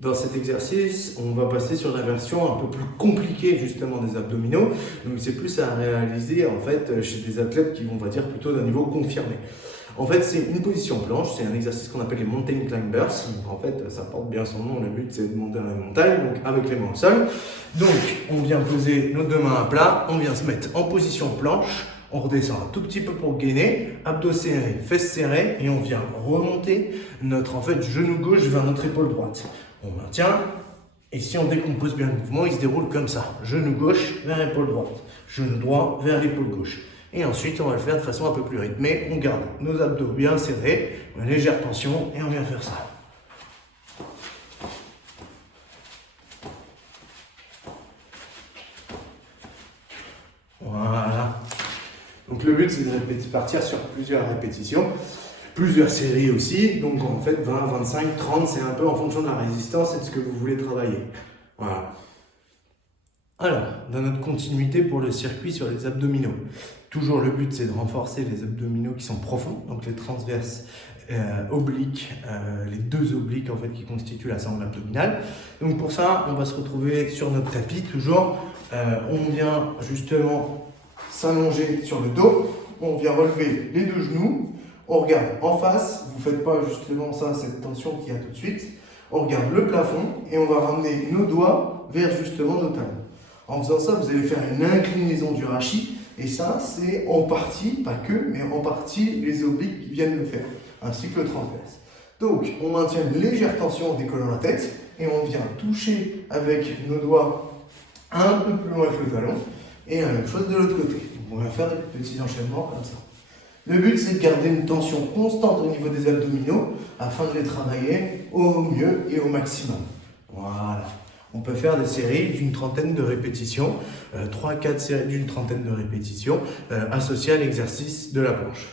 Dans cet exercice, on va passer sur la version un peu plus compliquée justement des abdominaux. Donc c'est plus à réaliser en fait chez des athlètes qui vont, on va dire, plutôt d'un niveau confirmé. En fait, c'est une position planche, c'est un exercice qu'on appelle les mountain climbers. Donc, en fait, ça porte bien son nom, le but c'est de monter dans la montagne, donc avec les mains au sol. Donc, on vient poser nos deux mains à plat, on vient se mettre en position planche, on redescend un tout petit peu pour gainer, abdos serrés, fesses serrées, et on vient remonter notre genou gauche vers notre épaule droite. On maintient, et si on décompose bien le mouvement, il se déroule comme ça. Genou gauche vers épaule droite, genou droit vers épaule gauche. Et ensuite, on va le faire de façon un peu plus rythmée. On garde nos abdos bien serrés, une légère tension, et on vient faire ça. Voilà. Donc le but, c'est de partir sur plusieurs répétitions, plusieurs séries aussi. Donc en fait, 20, 25, 30, c'est un peu en fonction de la résistance et de ce que vous voulez travailler. Voilà. Alors, dans notre continuité pour le circuit sur les abdominaux, toujours le but c'est de renforcer les abdominaux qui sont profonds, donc les transverses obliques, les deux obliques en fait qui constituent la sangle abdominale. Donc pour ça, on va se retrouver sur notre tapis toujours. On vient justement s'allonger sur le dos, on vient relever les deux genoux, on regarde en face, vous ne faites pas justement ça, cette tension qu'il y a tout de suite. On regarde le plafond et on va ramener nos doigts vers justement nos talons. En faisant ça, vous allez faire une inclinaison du rachis, et ça, c'est en partie, pas que, mais en partie les obliques qui viennent le faire, ainsi que le transverse. Donc, on maintient une légère tension en décollant la tête, et on vient toucher avec nos doigts un peu plus loin que le talon, et la même chose de l'autre côté. Donc, on va faire des petits enchaînements comme ça. Le but, c'est de garder une tension constante au niveau des abdominaux, afin de les travailler au mieux et au maximum. Voilà. On peut faire des séries d'une trentaine de répétitions, 3-4 séries d'une trentaine de répétitions associées à l'exercice de la planche.